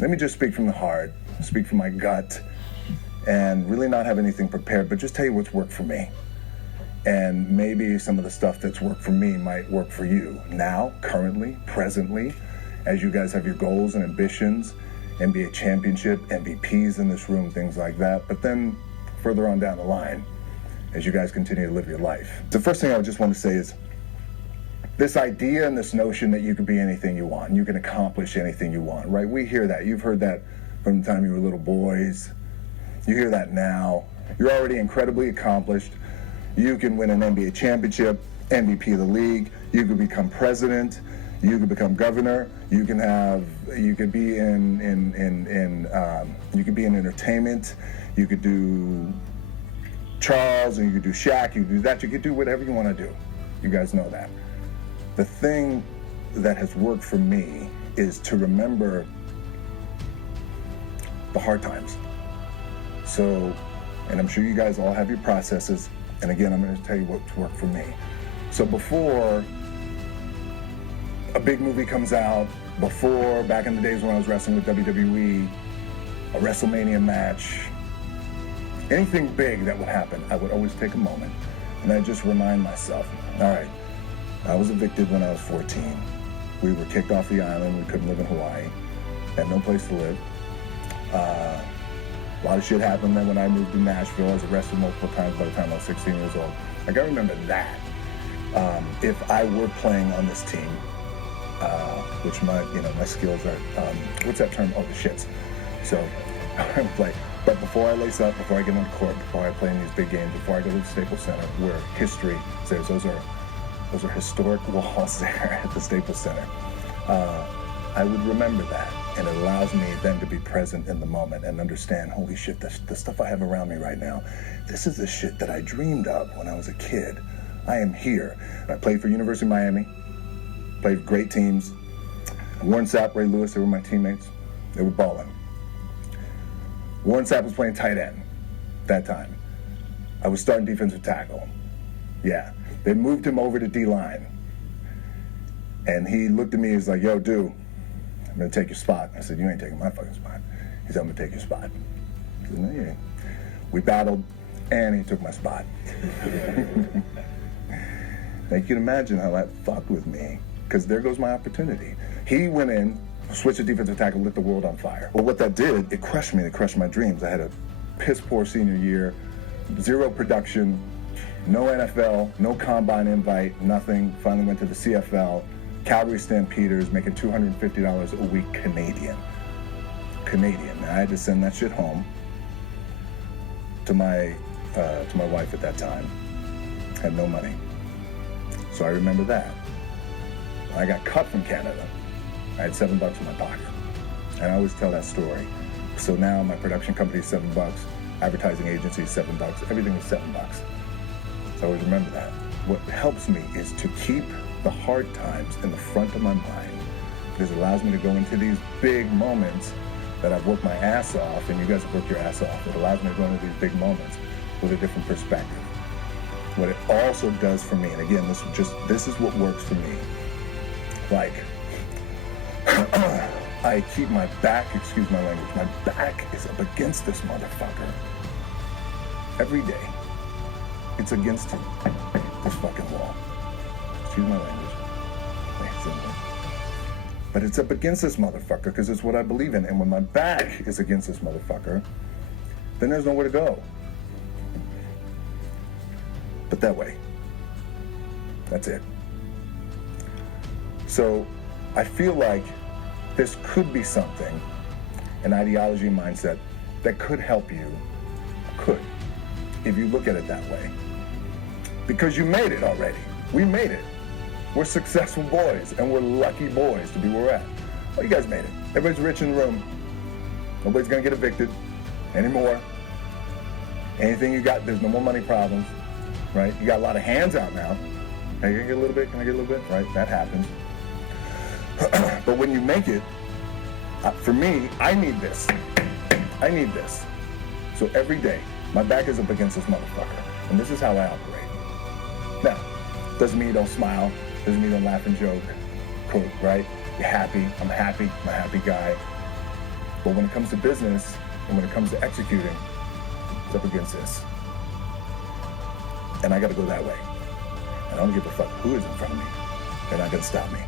let me just speak from the heart, speak from my gut, and really not have anything prepared, but just tell you what's worked for me. And maybe some of the stuff that's worked for me might work for you now, currently, presently, as you guys have your goals and ambitions, NBA championship, MVPs in this room, things like that. But then further on down the line, as you guys continue to live your life. The first thing I just want to say is this idea and this notion that you can be anything you want, and you can accomplish anything you want, right? We hear that. You've heard that from the time you were little boys. You hear that now. You're already incredibly accomplished. You can win an NBA championship, MVP of the league. You could become president. You could become governor. You could be in entertainment. You could do Charles, and you could do Shaq. You could do that. You could do whatever you want to do. You guys know that. The thing that has worked for me is to remember the hard times. So, and I'm sure you guys all have your processes. And again, I'm going to tell you what's worked for me. So before a big movie comes out, before, back in the days when I was wrestling with WWE, a WrestleMania match, anything big that would happen, I would always take a moment and I just remind myself, all right, I was evicted when I was 14. We were kicked off the island. We couldn't live in Hawaii. Had no place to live. A lot of shit happened then when I moved to Nashville. I was arrested multiple times by the time I was 16 years old. Like, I remember that. If I were playing on this team, which my skills are, what's that term? Oh, the shits. So I would play. But before I lace up, before I get on the court, before I play in these big games, before I go to the Staples Center, where history says those are historic walls there at the Staples Center, I would remember that. And it allows me then to be present in the moment and understand, holy shit, the stuff I have around me right now, this is the shit that I dreamed of when I was a kid. I am here. I played for University of Miami, played for great teams. Warren Sapp, Ray Lewis, they were my teammates. They were balling. Warren Sapp was playing tight end that time. I was starting defensive tackle. Yeah. They moved him over to D-line. And he looked at me, he's like, yo, dude, I'm gonna take your spot. I said, you ain't taking my fucking spot. He said, I'm gonna take your spot. I said, no, you ain't. We battled, and he took my spot. Now you can imagine how that fucked with me, because there goes my opportunity. He went in, switched to defensive tackle, lit the world on fire. Well, what that did, it crushed me, it crushed my dreams. I had a piss poor senior year, zero production, no NFL, no combine invite, nothing. Finally went to the CFL. Calgary Stampeders, making $250 a week Canadian. Now, I had to send that shit home to my wife at that time. Had no money. So I remember that. When I got cut from Canada, I had $7 in my pocket. And I always tell that story. So now my production company is $7, advertising agency is $7, everything is $7. So I always remember that. What helps me is to keep the hard times in the front of my mind, because it allows me to go into these big moments that I've worked my ass off, and you guys have worked your ass off. It allows me to go into these big moments with a different perspective. What it also does for me, and again, this is what works for me. Like, I keep my back, excuse my language, my back is up against this motherfucker. Every day, it's against this fucking wall. Excuse my language. But it's up against this motherfucker because it's what I believe in. And when my back is against this motherfucker, then there's nowhere to go. But that way. That's it. So I feel like this could be something, an ideology mindset that could help you, if you look at it that way. Because you made it already. We made it. We're successful boys, and we're lucky boys to be where we're at. Oh, you guys made it. Everybody's rich in the room. Nobody's gonna get evicted anymore. Anything you got, there's no more money problems, right? You got a lot of hands out now. Can I get a little bit? Can I get a little bit? Right, that happens. But when you make it, for me, I need this. I need this. So every day, my back is up against this motherfucker, and this is how I operate. Now, doesn't mean you don't smile, doesn't mean you don't laugh and joke, quote, right? You're happy, I'm a happy guy. But when it comes to business and when it comes to executing, it's up against this. And I got to go that way. And I don't give a fuck who is in front of me. They're not going to stop me.